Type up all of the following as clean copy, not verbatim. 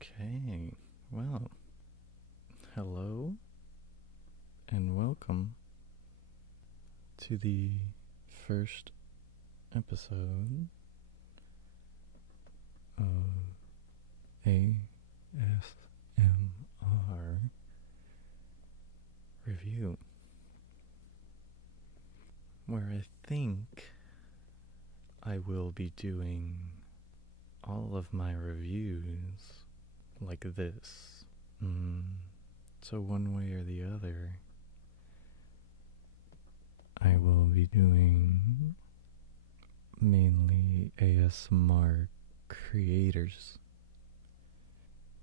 Okay, well, hello and welcome to the first episode of ASMR Review, where I think I will be doing all of my reviews like this. So one way or the other, I will be doing mainly ASMR creators,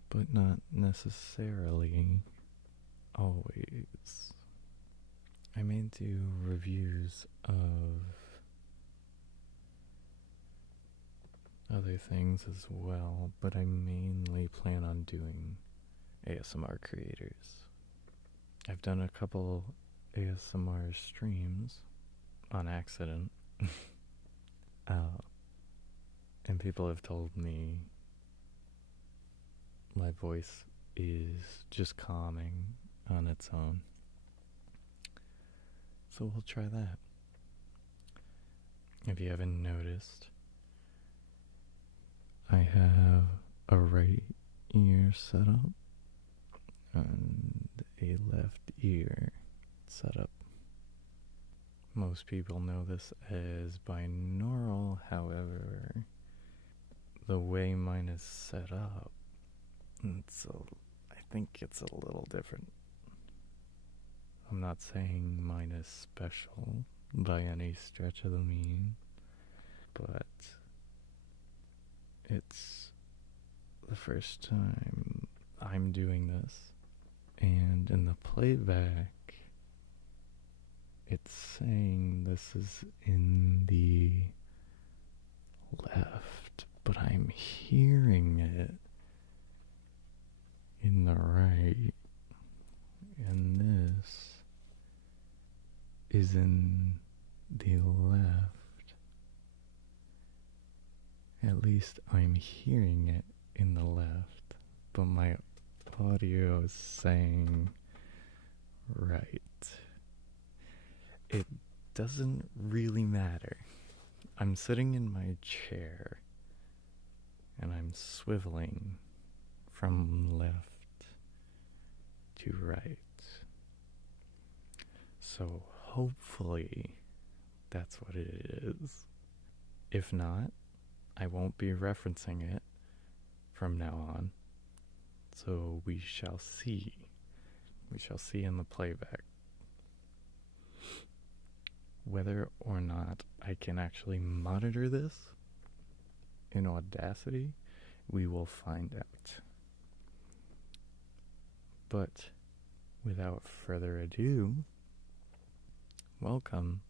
but not necessarily always. I may do reviews of other things as well, but I mainly plan on doing ASMR creators. I've done a couple ASMR streams on accident, and people have told me my voice is just calming on its own. So we'll try that. If you haven't noticed, I have a right ear set up and a left ear set up. Most people know this as binaural, however, the way mine is set up, I think it's a little different. I'm not saying mine is special by any stretch of the mean, but it's the first time I'm doing this, and in the playback it's saying this is in the left, but I'm hearing it in the right, and this is in the left. At least I'm hearing it in the left, but my audio is saying right. It doesn't really matter. I'm sitting in my chair and I'm swiveling from left to right. So hopefully that's what it is. If not, I won't be referencing it from now on. So we shall see. We shall see in the playback whether or not I can actually monitor this in Audacity. We will find out. But without further ado, welcome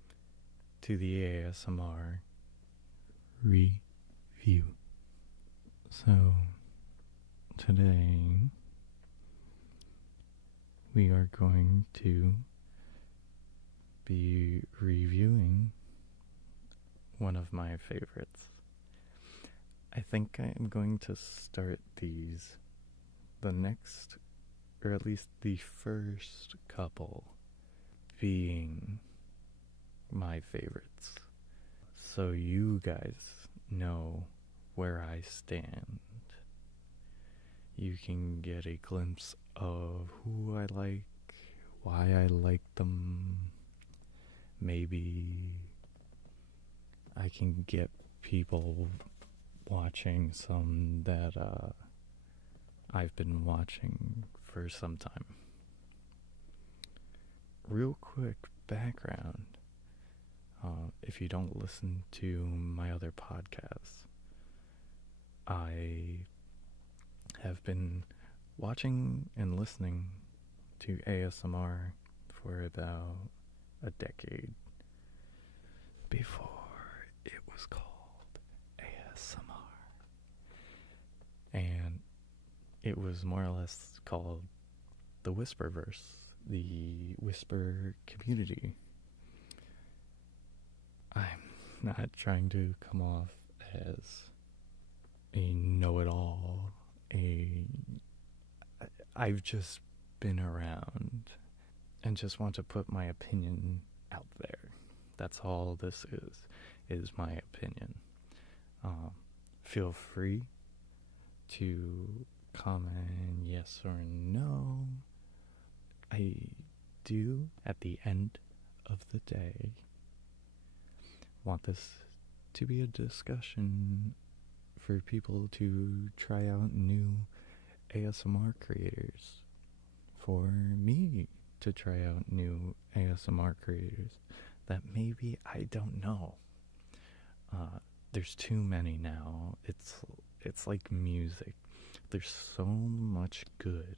to the ASMR review. So today we are going to be reviewing one of my favorites. I think I am going to start these, the next, or at least the first couple, being my favorites, so you guys know where I stand. You can get a glimpse of who I like, why I like them. Maybe I can get people watching some that I've been watching for some time. Real quick background, if you don't listen to my other podcasts, I have been watching and listening to ASMR for about a decade before it was called ASMR, and it was more or less called the Whisperverse, the Whisper community. I'm not trying to come off as a know-it-all a I've just been around and just want to put my opinion out there. That's all this is my opinion. Feel free to comment yes or no. I do, at the end of the day, want this to be a discussion for people to try out new ASMR creators. For me to try out new ASMR creators that maybe I don't know. There's too many now. It's like music. There's so much good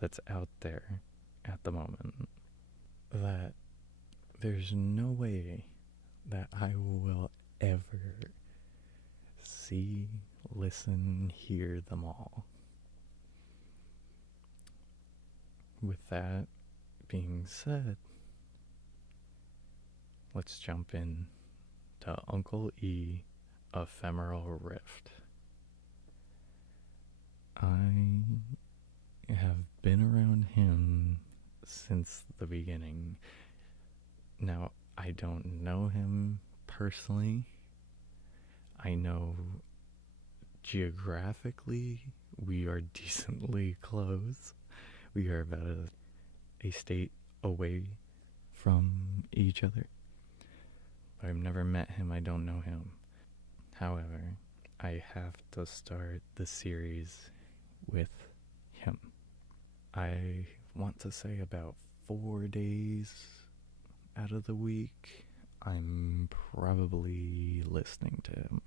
that's out there at the moment that there's no way that I will ever see, listen, hear them all. With that being said, let's jump in to Uncle E, Ephemeral Rift. I have been around him since the beginning. Now, I don't know him personally. I know geographically we are decently close. We are about a state away from each other. I've never met him. I don't know him. However, I have to start the series with him. I want to say about 4 days out of the week, I'm probably listening to him.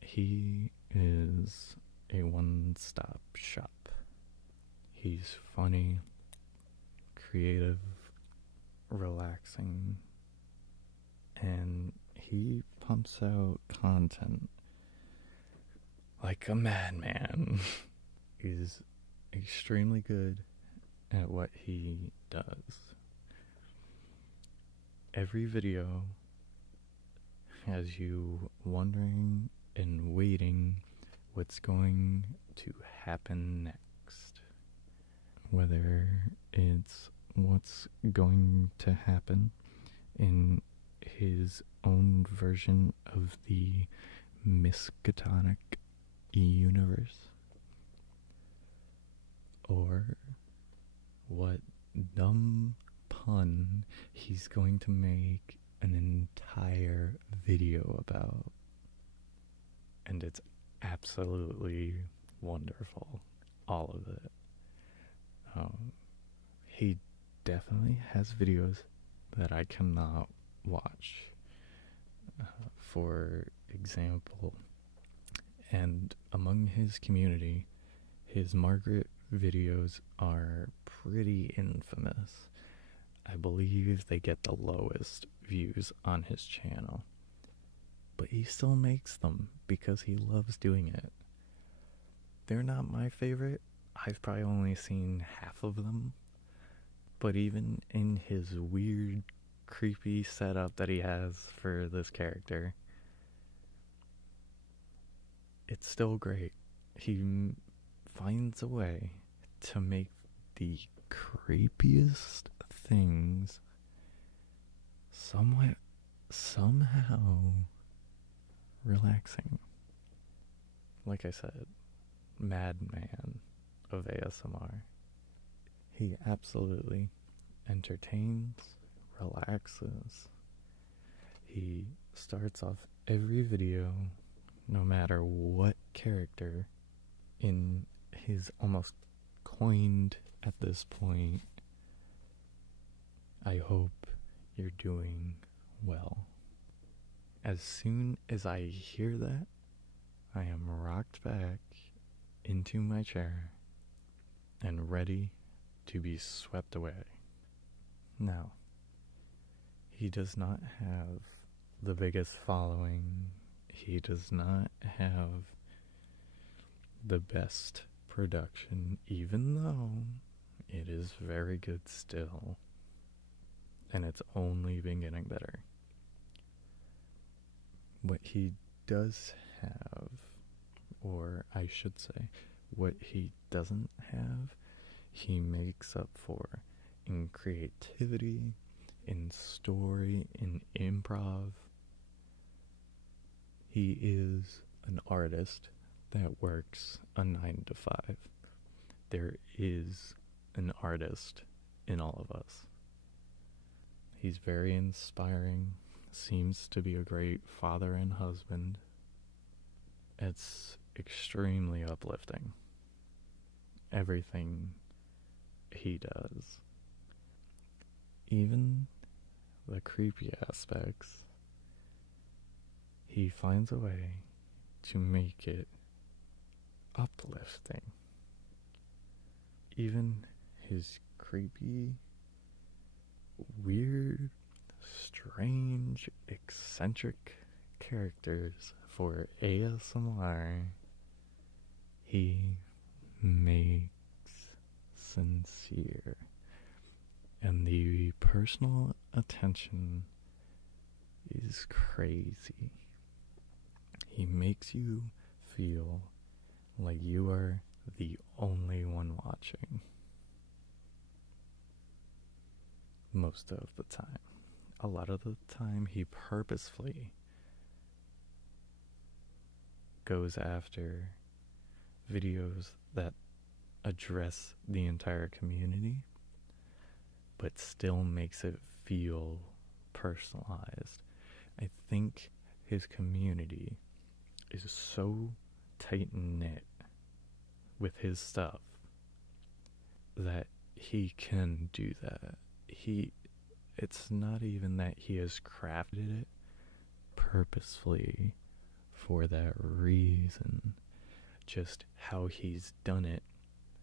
He is a one-stop shop. He's funny, creative, relaxing, and he pumps out content like a madman. He's extremely good at what he does. Every video has you wondering and waiting what's going to happen next. Whether it's what's going to happen in his own version of the Miskatonic universe, or what dumb pun he's going to make an entire video about. And it's absolutely wonderful, all of it. He definitely has videos that I cannot watch. For example, and among his community, his Margaret videos are pretty infamous. I believe they get the lowest views on his channel. But he still makes them because he loves doing it. They're not my favorite. I've probably only seen half of them. But even in his weird, creepy setup that he has for this character, it's still great. He finds a way to make the creepiest things somehow relaxing. Like I said, madman of ASMR. He absolutely entertains, relaxes. He starts off every video, no matter what character, in his almost coined at this point, I hope you're doing well. As soon as I hear that, I am rocked back into my chair and ready to be swept away. Now, he does not have the biggest following. He does not have the best production, even though it is very good still. And it's only been getting better. What he does have, or I should say, what he doesn't have, he makes up for in creativity, in story, in improv. He is an artist that works a 9 to 5. There is an artist in all of us. He's very inspiring, seems to be a great father and husband. It's extremely uplifting, everything he does. Even the creepy aspects, he finds a way to make it uplifting. Even his creepy, weird, strange, eccentric characters for ASMR, he makes sincere. And the personal attention is crazy. He makes you feel like you are the only one watching. Most of the time. A lot of the time, he purposefully goes after videos that address the entire community, but still makes it feel personalized. I think his community is so tight-knit with his stuff that he can do that. It's not even that he has crafted it purposefully for that reason. Just how he's done it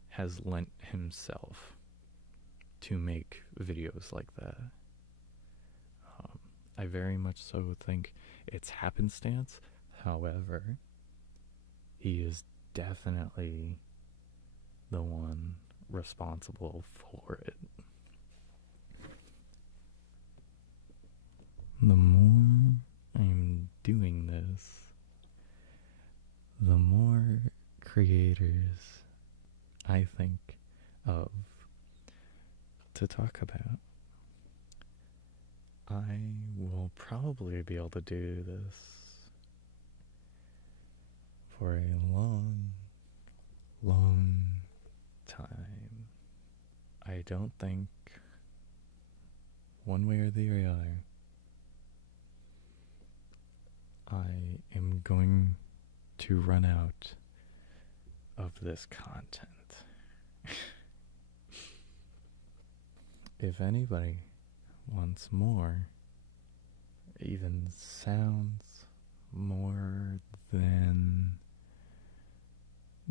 has lent himself to make videos like that. I very much so think it's happenstance. However, he is definitely the one responsible for it. The more I'm doing this, the more creators I think of to talk about. I will probably be able to do this for a long, long time. I don't think one way or the other I am going to run out of this content. If anybody wants more, even sounds more than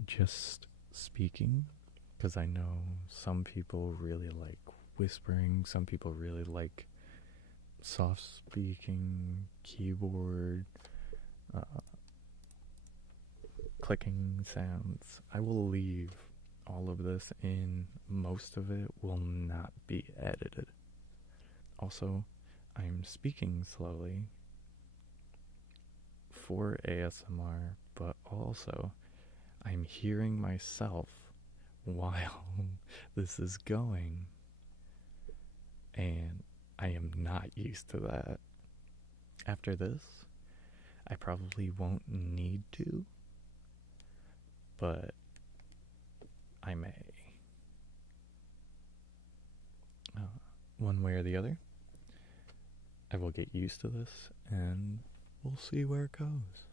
just speaking, because I know some people really like whispering, some people really like soft speaking, keyboard, clicking sounds. I will leave all of this in. Most of it will not be edited. Also, I'm speaking slowly for ASMR, but also I'm hearing myself while this is going, and I am not used to that. After this, I probably won't need to, but I may. One way or the other, I will get used to this, and we'll see where it goes.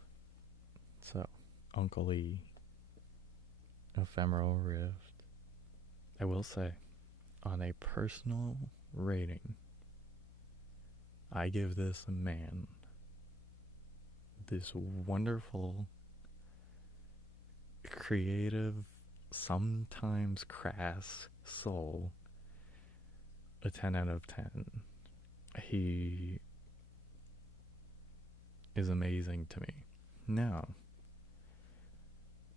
So, Uncle E, Ephemeral Rift. I will say, on a personal rating, I give this man, this wonderful, creative, sometimes crass soul, a 10 out of 10. He is amazing to me. Now,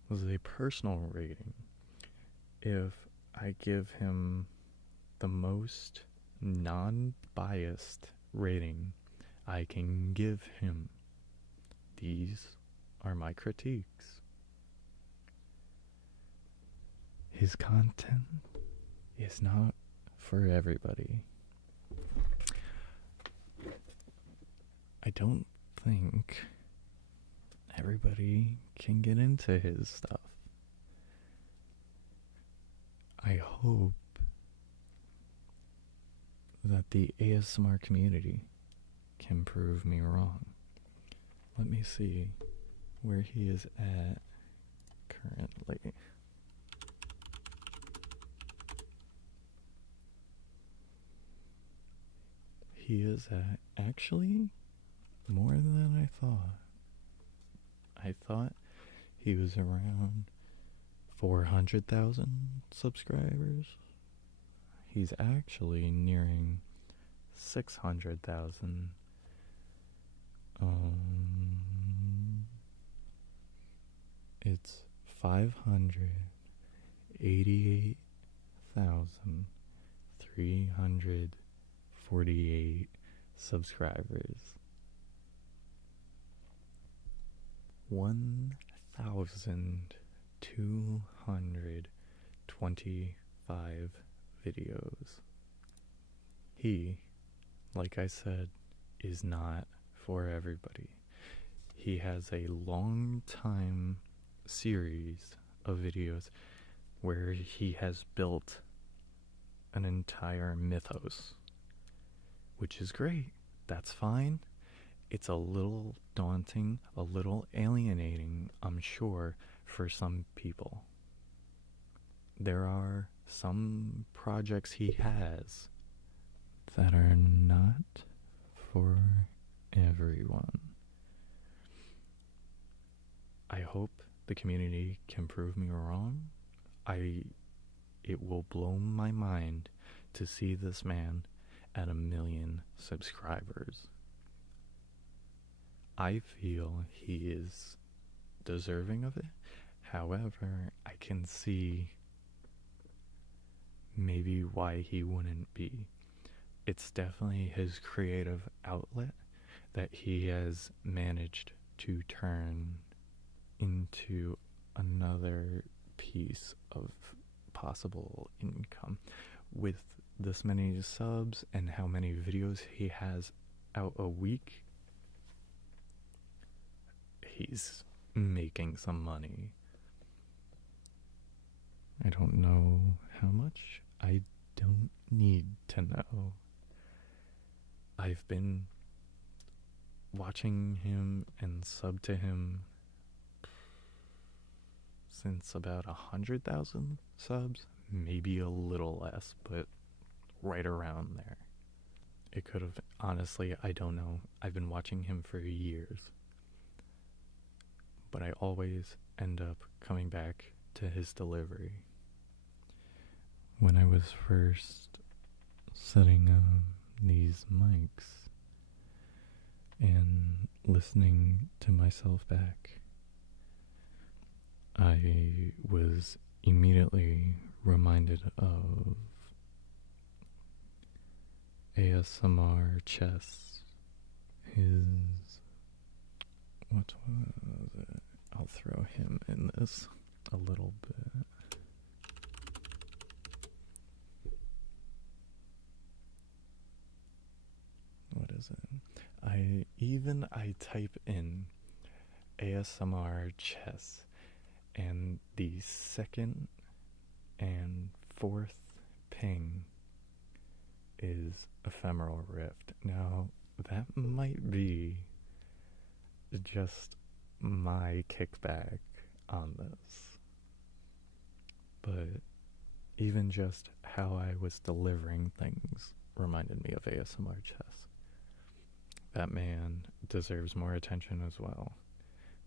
as a personal rating, if I give him the most non-biased rating I can give him, these are my critiques. his content is not for everybody. I don't think everybody can get into his stuff. I hope that the ASMR community can prove me wrong. Let me see where he is at currently. He is at actually more than I thought. I thought he was around 400,000 subscribers. He's actually nearing 600,000. It's 588,348 subscribers. 1,225 videos. He, like I said, is not for everybody. He has a long time series of videos where he has built an entire mythos, which is great. That's fine. It's a little daunting, a little alienating, I'm sure, for some people. There are some projects he has that are not for everyone. I hope the community can prove me wrong. It will blow my mind to see this man at 1 million subscribers. I feel he is deserving of it. However, I can see maybe why he wouldn't be. It's definitely his creative outlet that he has managed to turn into another piece of possible income. With this many subs and how many videos he has out a week, he's making some money. I don't know how much. I don't need to know. I've been watching him and sub to him since about 100,000 subs, maybe a little less, but right around there. It could have, honestly, I don't know. I've been watching him for years, but I always end up coming back to his delivery. When I was first setting up these mics and listening to myself back, I was immediately reminded of ASMR Chess. What was it? I'll throw him in this a little bit. What is it? I type in ASMR Chess, and the second and fourth ping is Ephemeral Rift. Now, that might be just my kickback on this, but even just how I was delivering things reminded me of ASMR Chess. That man deserves more attention as well,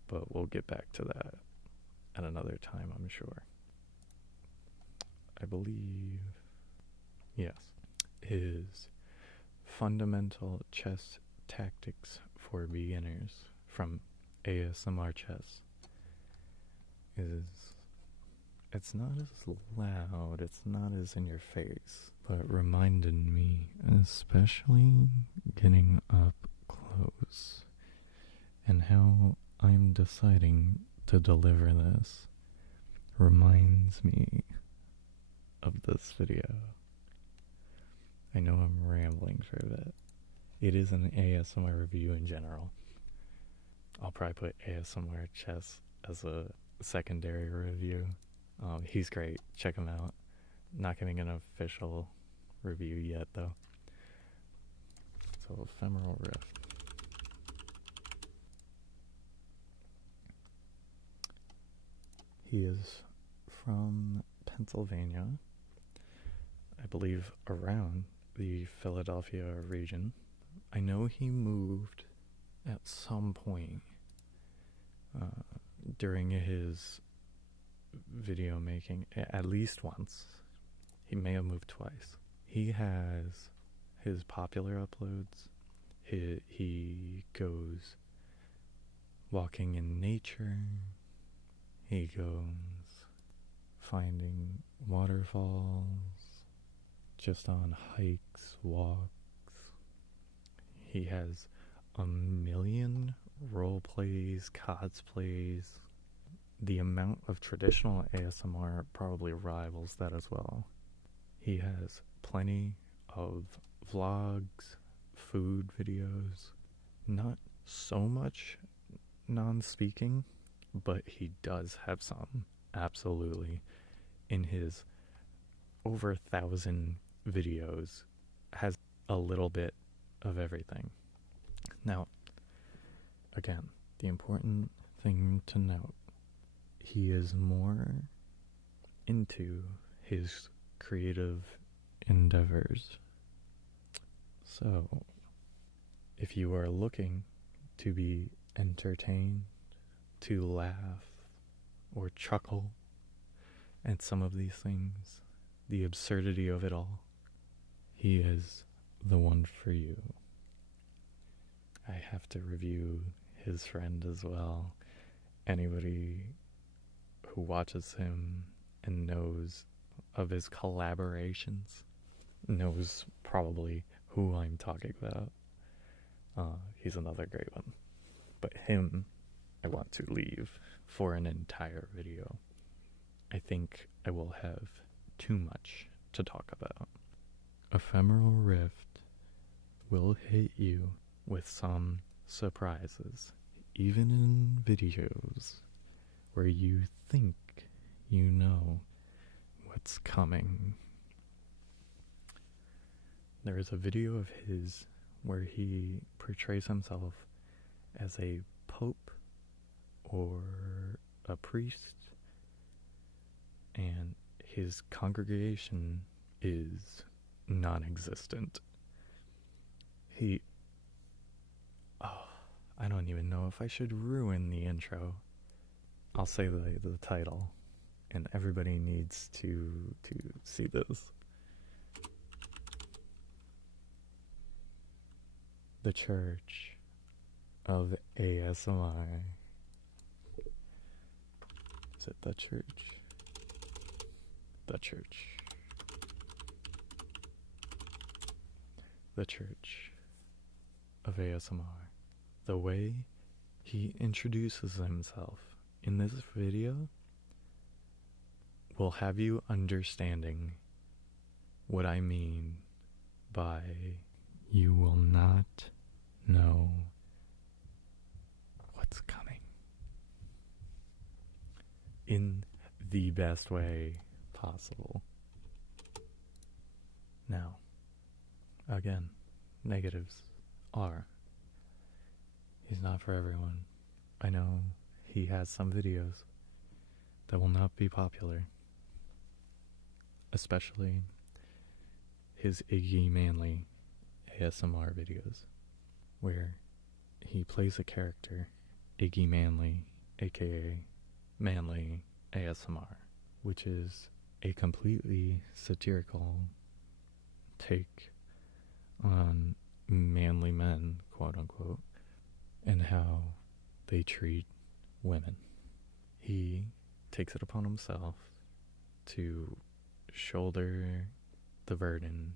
but we'll get back to that at another time, I'm sure. I believe, yes, his Fundamental Chess Tactics for Beginners from ASMR Chess it's not as loud, it's not as in your face, but reminded me, especially getting up close, and how I'm deciding to deliver this reminds me of this video. I know I'm rambling for a bit. It is an ASMR review in general. I'll probably put ASMR Chess as a secondary review. He's great. Check him out. Not giving an official review yet, though. So, Ephemeral Rift. He is from Pennsylvania, I believe around the Philadelphia region. I know he moved at some point during his video making, at least once. He may have moved twice. He has his popular uploads. He goes walking in nature. He goes finding waterfalls, just on hikes, walks. He has a million role plays, cosplays. The amount of traditional ASMR probably rivals that as well. He has plenty of vlogs, food videos, not so much non-speaking, but he does have some, absolutely. In his over 1,000 videos, has a little bit of everything. Now, again, the important thing to note, he is more into his creative endeavors. So, if you are looking to be entertained, to laugh or chuckle at some of these things, the absurdity of it all, he is the one for you. I have to review his friend as well. Anybody who watches him and knows of his collaborations knows probably who I'm talking about. He's another great one. But him, I want to leave for an entire video. I think I will have too much to talk about. Ephemeral Rift will hit you with some surprises, even in videos where you think you know what's coming. There is a video of his where he portrays himself as a pope or a priest, and his congregation is non-existent. I don't even know if I should ruin the intro. I'll say the title, and everybody needs to see this. The Church of ASMR. Is it the church? The Church. The Church of ASMR. The way he introduces himself in this video will have you understanding what I mean by you will not know what's coming in the best way possible. Now, again, negatives are, he's not for everyone. I know he has some videos that will not be popular, especially his Iggy Manley ASMR videos, where he plays a character, Iggy Manley, aka Manley ASMR, which is a completely satirical take on manly men, quote unquote, and how they treat women. He takes it upon himself to shoulder the burden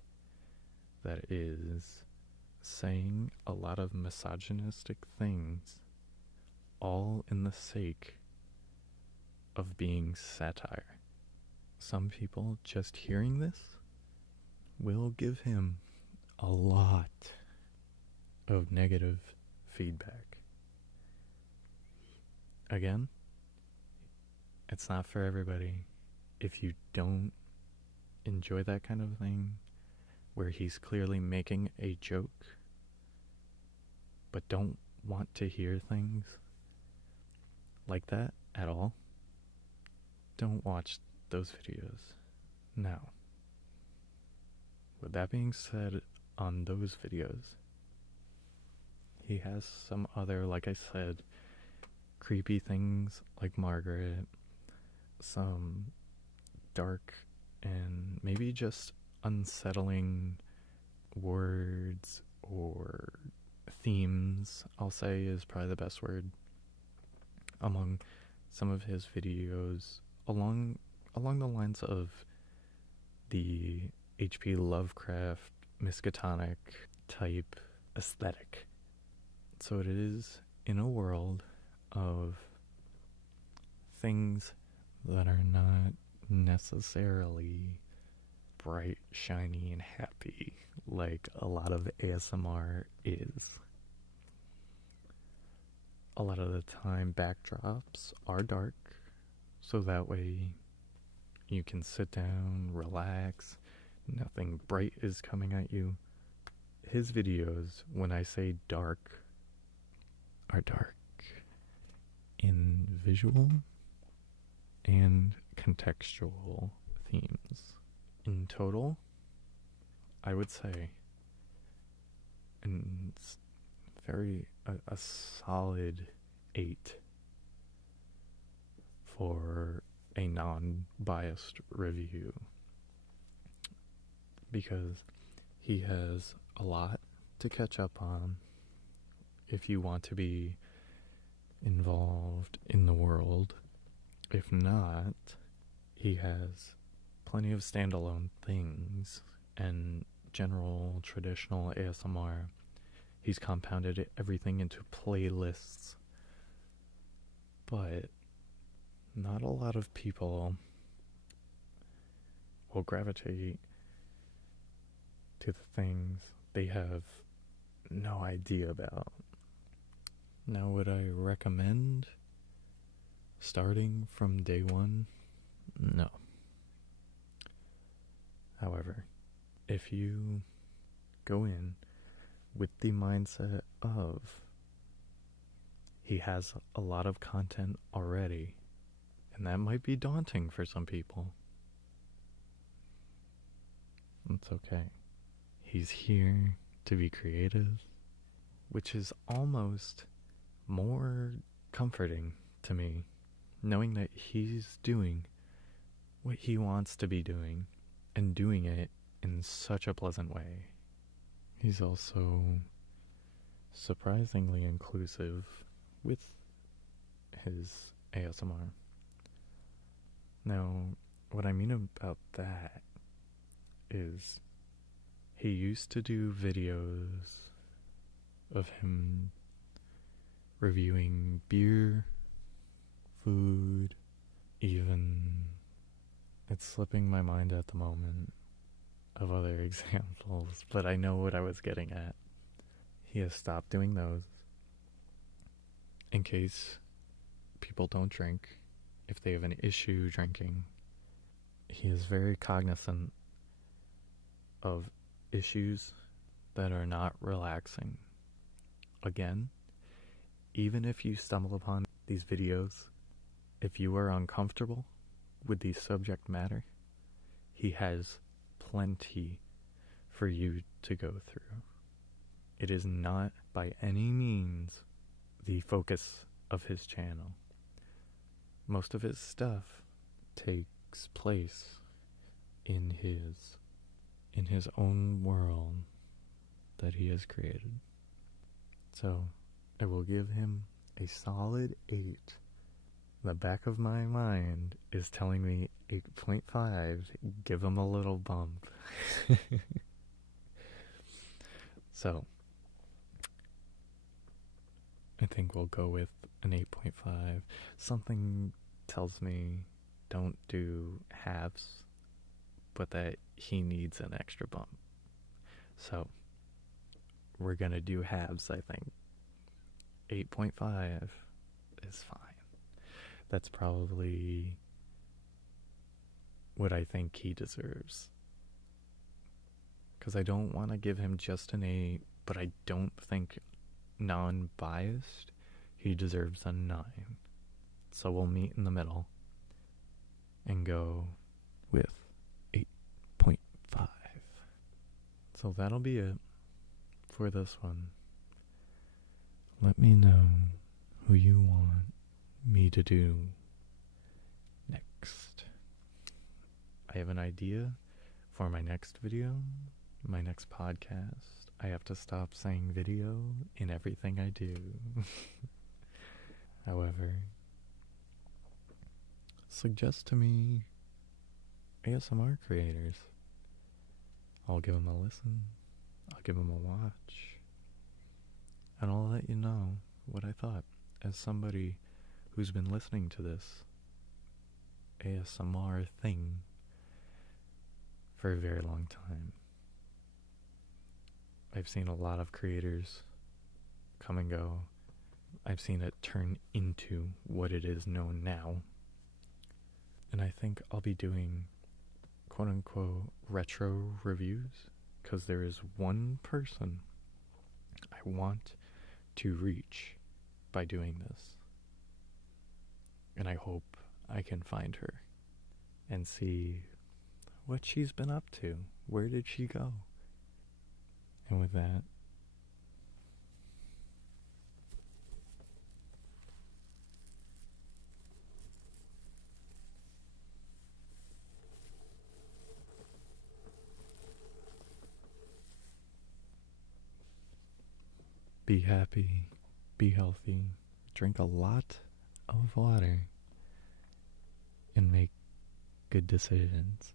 that is saying a lot of misogynistic things, all in the sake of being satire. some people just hearing this will give him a lot of negative feedback. Again, it's not for everybody. If you don't enjoy that kind of thing, where he's clearly making a joke, but don't want to hear things like that at all, don't watch those videos. Now, with that being said, on those videos, he has some other, like I said, creepy things like Margaret, some dark and maybe just unsettling words or themes, I'll say is probably the best word, among some of his videos along the lines of the H.P. Lovecraft Miskatonic type aesthetic. So it is in a world of things that are not necessarily bright, shiny, and happy like a lot of ASMR is. A lot of the time, backdrops are dark, so that way you can sit down, relax, nothing bright is coming at you. His videos, when I say dark, are dark in visual and contextual themes. In total, I would say, and it's a solid 8 for a non-biased review, because he has a lot to catch up on if you want to be involved in the world. If not, he has plenty of standalone things and general traditional ASMR. He's compounded everything into playlists, but not a lot of people will gravitate to the things they have no idea about. Now, would I recommend starting from day one? No. However, if you go in with the mindset of he has a lot of content already, and that might be daunting for some people, it's okay. He's here to be creative, which is almost more comforting to me, knowing that he's doing what he wants to be doing and doing it in such a pleasant way. He's also surprisingly inclusive with his ASMR. Now, what I mean about that is he used to do videos of him reviewing beer, food, even, it's slipping my mind at the moment of other examples, but I know what I was getting at. He has stopped doing those in case people don't drink, if they have an issue drinking. He is very cognizant of issues that are not relaxing. Again, even if you stumble upon these videos, if you are uncomfortable with the subject matter, he has plenty for you to go through. It is not by any means the focus of his channel. Most of his stuff takes place in his own world that he has created. So I will give him a solid 8. The back of my mind is telling me 8.5, give him a little bump. So I think we'll go with an 8.5. Something tells me don't do halves, but that he needs an extra bump. So we're going to do halves, I think. 8.5 is fine. That's probably what I think he deserves. Because I don't want to give him just an 8, but I don't think, non-biased, he deserves a 9. So we'll meet in the middle and go with 8.5. So that'll be it for this one. Let me know who you want me to do next. I have an idea for my next video, my next podcast. I have to stop saying video in everything I do. However, suggest to me ASMR creators. I'll give them a listen. I'll give them a watch. And I'll let you know what I thought as somebody who's been listening to this ASMR thing for a very long time. I've seen a lot of creators come and go. I've seen it turn into what it is known now. And I think I'll be doing quote-unquote retro reviews because there is one person I want to reach by doing this. And I hope I can find her and see what she's been up to. Where did she go? And with that, be happy, be healthy, drink a lot of water, and make good decisions.